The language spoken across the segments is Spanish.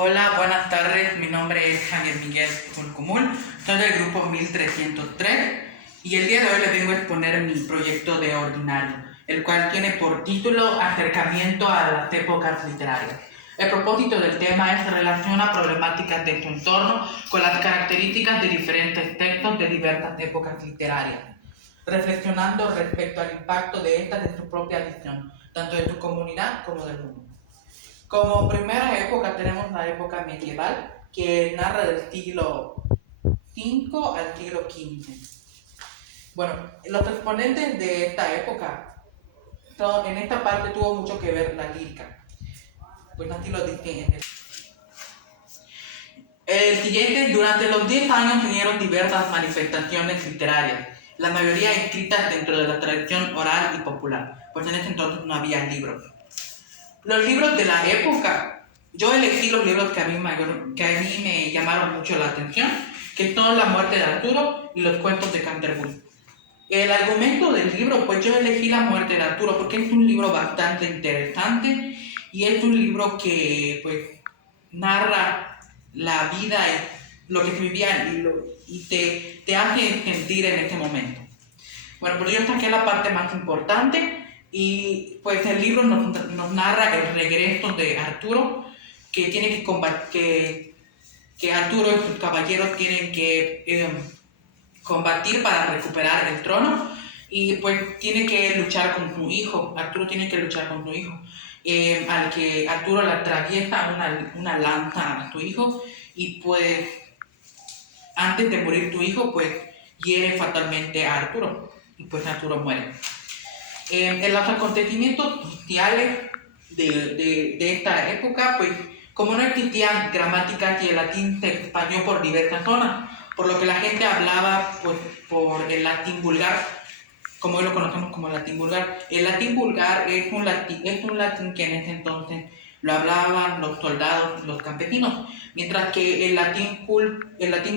Hola, buenas tardes. Mi nombre es Javier Miguel Fulcumul. Soy del grupo 1303 y el día de hoy les vengo a exponer mi proyecto de ordinario, el cual tiene por título Acercamiento a las épocas literarias. El propósito del tema es relacionar problemáticas de su entorno con las características de diferentes textos de diversas épocas literarias, reflexionando respecto al impacto de estas en su propia visión, tanto de su comunidad como del mundo. Como primera época tenemos la época medieval, que narra del siglo V al siglo XV. Bueno, los exponentes de esta época, en esta parte tuvo mucho que ver la lírica, pues así lo distinguen. El siguiente, durante los 10 años vinieron diversas manifestaciones literarias, la mayoría escritas dentro de la tradición oral y popular, pues en ese entonces no había libros. Los libros de la época, yo elegí los libros que a mí me llamaron mucho la atención, que son La muerte de Arturo y Los cuentos de Canterbury. El argumento del libro, pues yo elegí La muerte de Arturo porque es un libro bastante interesante y es un libro que pues narra la vida y lo que se vivía y te hace sentir en ese momento. Bueno, pues yo saqué la parte más importante y pues el libro nos narra el regreso de Arturo, que tiene que combatir, que Arturo y sus caballeros tienen que combatir para recuperar el trono y pues tiene que luchar con su hijo. Arturo tiene que luchar con su hijo, al que Arturo le atraviesa una lanza a su hijo y pues antes de morir tu hijo pues hiere fatalmente a Arturo y pues Arturo muere. En los acontecimientos sociales de esta época, pues como no existían gramáticas y el latín se expandió por diversas zonas, por lo que la gente hablaba pues, por el latín vulgar, como hoy lo conocemos como latín vulgar. El latín vulgar es un latín que en ese entonces lo hablaban los soldados, los campesinos, mientras que el latín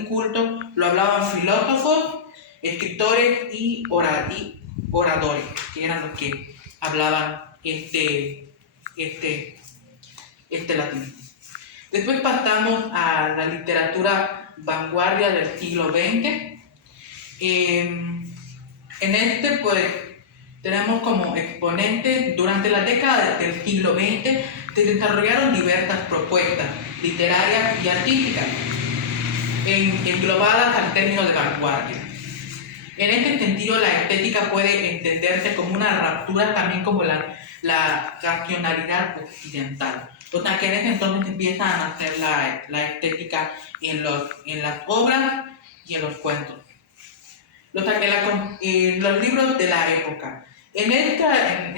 culto lo hablaban filósofos, escritores y oradores, que eran los que hablaban este latín. Después pasamos a la literatura vanguardia del siglo XX. En este, pues, tenemos como exponentes, durante la década del siglo XX, se desarrollaron diversas propuestas literarias y artísticas, englobadas al término de vanguardia. En este sentido, la estética puede entenderse como una ruptura también como la racionalidad occidental. O sea, que en ese entonces empiezan a nacer la estética en las obras y en los cuentos. Los libros de la época. En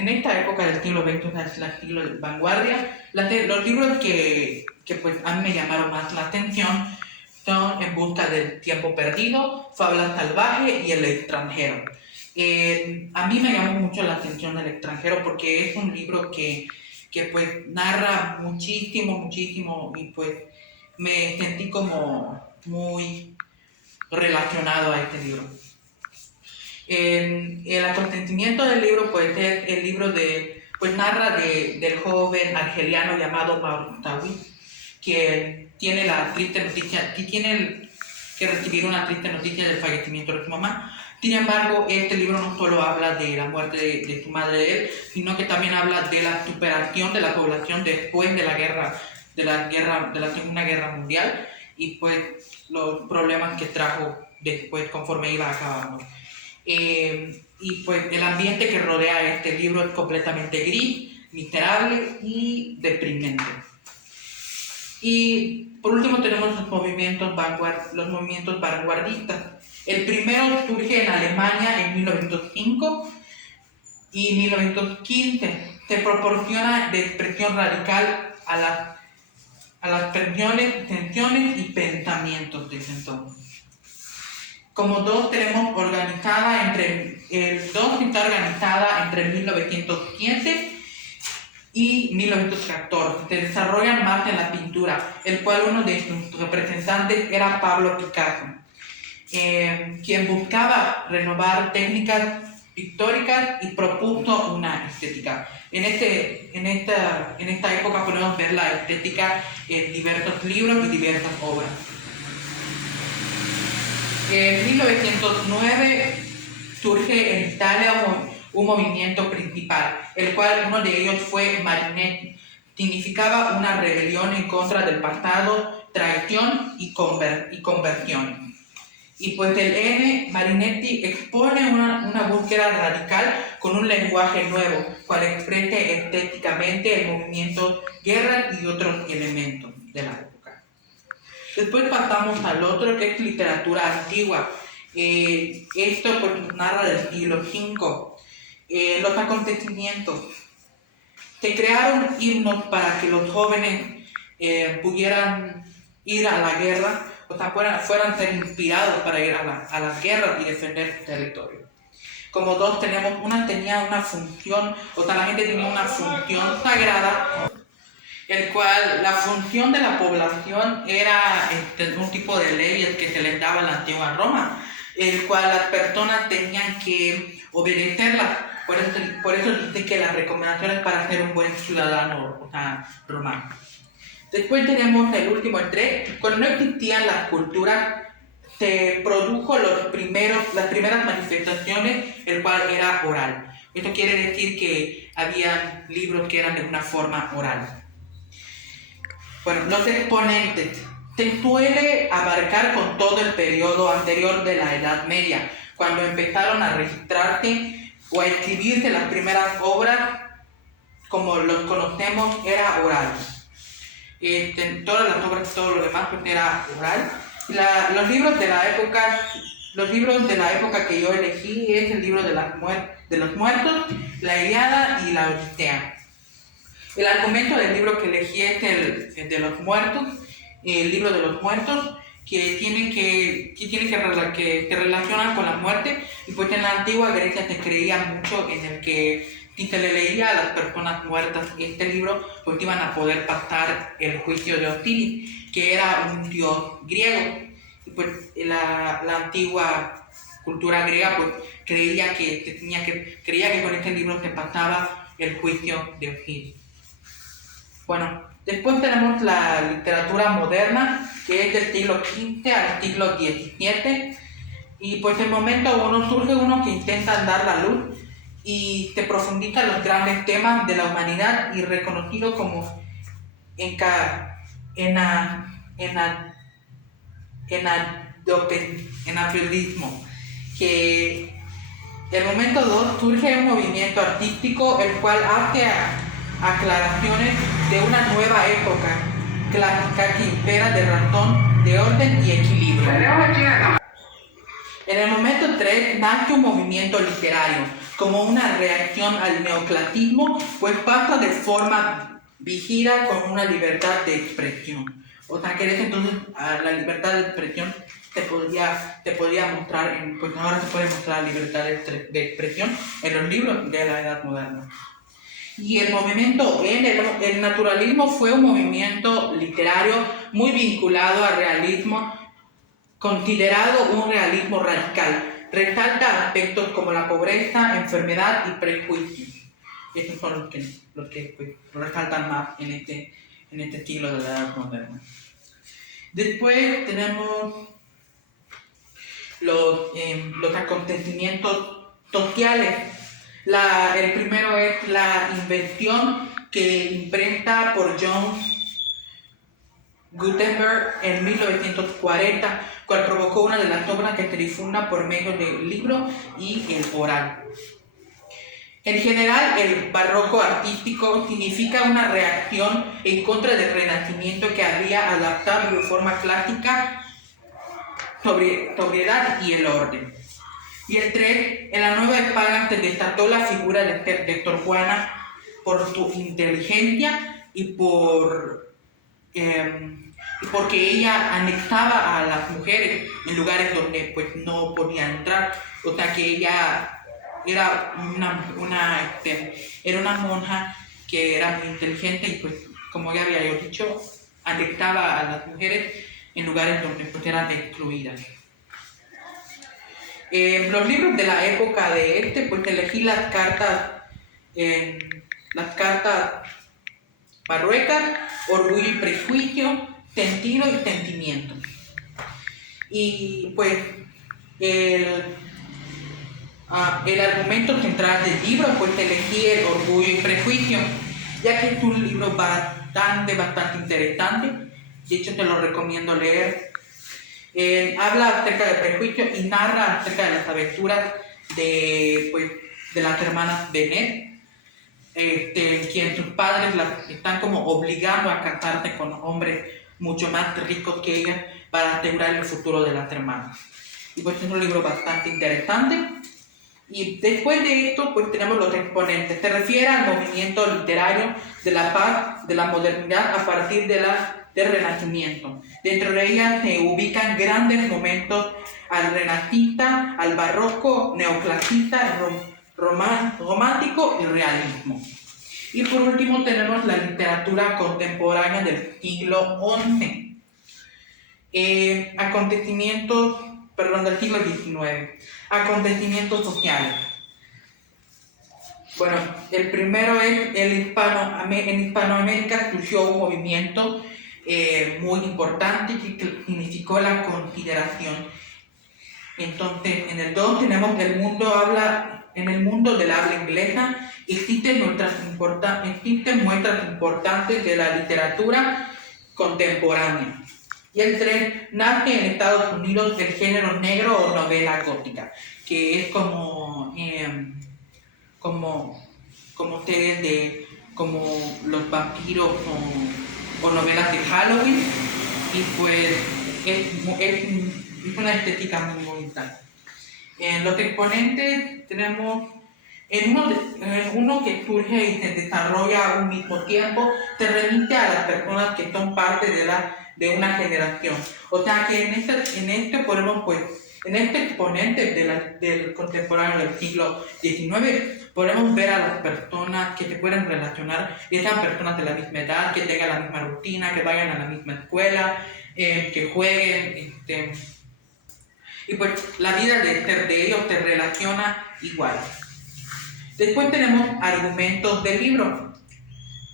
esta época del siglo XX, o sea, el siglo de vanguardia, los libros que pues a mí me llamaron más la atención son En busca del tiempo perdido, Fábula salvaje y El extranjero. A mí me llamó mucho la atención El extranjero porque es un libro que pues narra muchísimo y pues me sentí como muy relacionado a este libro. El acontecimiento del libro pues es el libro pues narra del joven argeliano llamado Maurice, que tiene la triste noticia, que tiene que recibir una triste noticia del fallecimiento de su mamá. Sin embargo, este libro no solo habla de la muerte de su madre de él, sino que también habla de la superación de la población después de la Segunda Guerra Mundial y pues los problemas que trajo después conforme iba acabando. Y pues el ambiente que rodea este libro es completamente gris, miserable y deprimente. Y por último tenemos los movimientos vanguardistas. El primero surge en Alemania en 1905 y 1915. Se proporciona de expresión radical a las tensiones y pensamientos de ese entonces. Como dos tenemos dos está organizada entre 1915 y 1914. Se desarrollan más en la pintura, el cual uno de sus representantes era Pablo Picasso, quien buscaba renovar técnicas pictóricas y propuso una estética. En esta época podemos ver la estética en diversos libros y diversas obras. En 1909 surge en Italia un movimiento principal, el cual uno de ellos fue Marinetti. Significaba una rebelión en contra del pasado, traición y conversión. Y pues el N, Marinetti expone una búsqueda radical con un lenguaje nuevo, cual exprese estéticamente el movimiento guerra y otros elementos de la época. Después pasamos al otro, que es literatura antigua. Esto pues narra del siglo V. Los acontecimientos. Se crearon himnos para que los jóvenes pudieran ir a la guerra, o sea, fueran ser inspirados para ir a las guerras y defender su territorio. Como dos una tenía una función, o sea, la gente tenía una función sagrada, el cual la función de la población era un tipo de leyes que se les daba en la antigua Roma, el cual las personas tenían que obedecerlas. Por eso dice que las recomendaciones para ser un buen ciudadano, o sea, romano. Después tenemos el último, el 3. Cuando no existían las culturas, se produjo las primeras manifestaciones, el cual era oral. Esto quiere decir que había libros que eran de una forma oral. Bueno, los exponentes. Se suele abarcar con todo el periodo anterior de la Edad Media, cuando empezaron a registrarse o a escribirse las primeras obras, como los conocemos, era oral. Todas las obras, todo lo demás pues era oral. Los libros de la época que yo elegí es el libro de los muertos, la Ilíada y la Odisea. El argumento del libro que elegí es el de los muertos, el libro de los muertos, que se relaciona con la muerte. Y pues en la antigua Grecia se creía mucho en el que si se le leía a las personas muertas este libro, pues iban a poder pasar el juicio de Osiris, que era un dios griego. Y pues la antigua cultura griega pues creía que con este libro se pasaba el juicio de Osiris. Bueno, después tenemos la literatura moderna, que es del siglo XV al siglo XVII. Y pues en momento surge uno que intenta dar la luz y se profundizan los grandes temas de la humanidad y reconocido como enafiolismo. Que en el momento 2 surge un movimiento artístico el cual hace aclaraciones de una nueva época clásica que impera de razón, de orden y equilibrio. En el momento 3 nace un movimiento literario como una reacción al neoclasismo, pues pasa de forma vigida con una libertad de expresión. O sea, que desde entonces la libertad de expresión te podía mostrar, pues ahora se puede mostrar la libertad de expresión en los libros de la Edad Moderna. Y el movimiento el naturalismo fue un movimiento literario muy vinculado al realismo, considerado un realismo radical. Resalta aspectos como la pobreza, enfermedad y prejuicio. Estos son los que pues, resaltan más en este siglo de la Edad Moderna. Después tenemos los acontecimientos sociales. El primero es la invención que imprenta por John Gutenberg en 1940, cual provocó una de las obras que se difunda por medio del libro y el oral. En general, el barroco artístico significa una reacción en contra del Renacimiento que había adaptado de forma clásica sobriedad y el orden. Y el 3, en la Nueva España se destacó la figura de Sor Juana por su inteligencia y porque ella anexaba a las mujeres en lugares donde pues no podían entrar. O sea que ella era una monja que era muy inteligente y pues como ya había yo dicho, anexaba a las mujeres en lugares donde pues eran excluidas. Los libros de la época de pues elegí las cartas Marruecas, Orgullo y Prejuicio, Sentido y Sentimiento. Y pues el argumento central del libro, pues elegí el Orgullo y Prejuicio, ya que es un libro bastante interesante. De hecho, te lo recomiendo leer. Habla acerca del prejuicio y narra acerca de las aventuras de las hermanas Bennet, quien sus padres las están como obligando a casarse con hombres mucho más ricos que ellas para asegurar el futuro de las hermanas. Y pues es un libro bastante interesante. Y después de esto, pues tenemos los exponentes. Se refiere al movimiento literario de la paz, de la modernidad a partir del Renacimiento. Dentro de ellas se ubican grandes momentos al renacista, al barroco, neoclasista, romántico y realismo. Y por último tenemos la literatura contemporánea del siglo XI. Del siglo XIX. Acontecimientos sociales. Bueno, el primero es en Hispanoamérica surgió un movimiento muy importante que significó la consideración. Entonces, en el 2 tenemos en el mundo del habla inglesa existen muestras importantes de la literatura contemporánea. Y el 3, nace en Estados Unidos el género negro o novela gótica, que es como series como los vampiros o novelas de Halloween, y pues es una estética muy bonita. En los exponentes tenemos uno que surge y se desarrolla a un mismo tiempo, se remite a las personas que son parte de una generación. O sea que en este exponente del contemporáneo del siglo XIX podemos ver a las personas que se pueden relacionar, que sean personas de la misma edad, que tengan la misma rutina, que vayan a la misma escuela, que jueguen, y pues la vida de ellos se relaciona igual. Después tenemos argumentos del libro.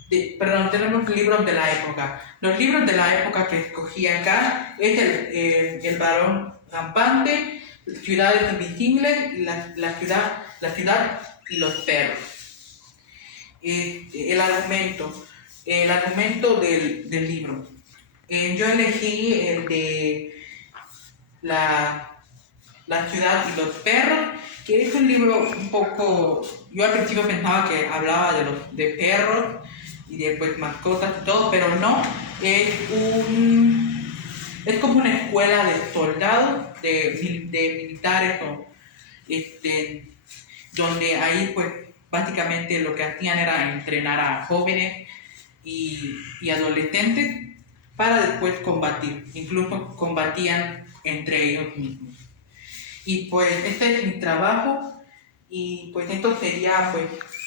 Tenemos libros de la época. Los libros de la época que escogí acá es el varón rampante, Ciudades invisibles, y la ciudad y los perros. El argumento del libro. Yo elegí el de la ciudad y los perros, que es un libro un poco... Yo al principio pensaba que hablaba de perros y de pues mascotas y todo, pero no, es como una escuela de soldados, de militares, donde ahí pues básicamente lo que hacían era entrenar a jóvenes y adolescentes para después combatir, incluso combatían entre ellos mismos. Y pues este es mi trabajo, y pues esto sería pues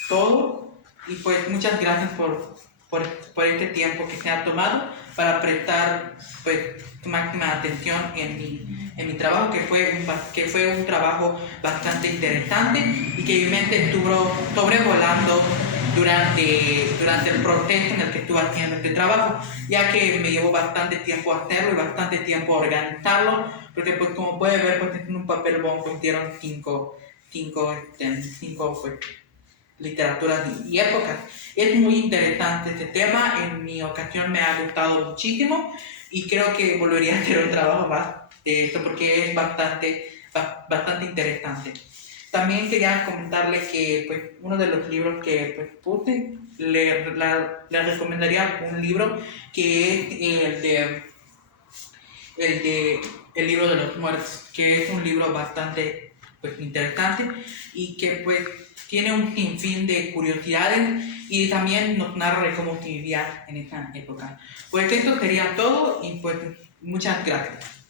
todo. Y pues muchas gracias por este tiempo que se ha tomado para prestar pues tu máxima atención en mi trabajo, que fue un trabajo bastante interesante y que mi mente estuvo sobrevolando durante el proceso en el que estuve haciendo este trabajo, ya que me llevó bastante tiempo hacerlo y bastante tiempo organizarlo, porque pues como puedes ver, pues en un papel bond pues dieron cinco pues literaturas y épocas. Es muy interesante este tema, en mi ocasión me ha gustado muchísimo y creo que volvería a hacer un trabajo más de esto porque es bastante interesante. También quería comentarle que pues, uno de los libros que pues, puse, le recomendaría un libro que es el libro de los muertos, que es un libro bastante pues, interesante y que pues tiene un sinfín de curiosidades y también nos narra cómo se vivía en esa época. Pues esto sería todo y pues muchas gracias.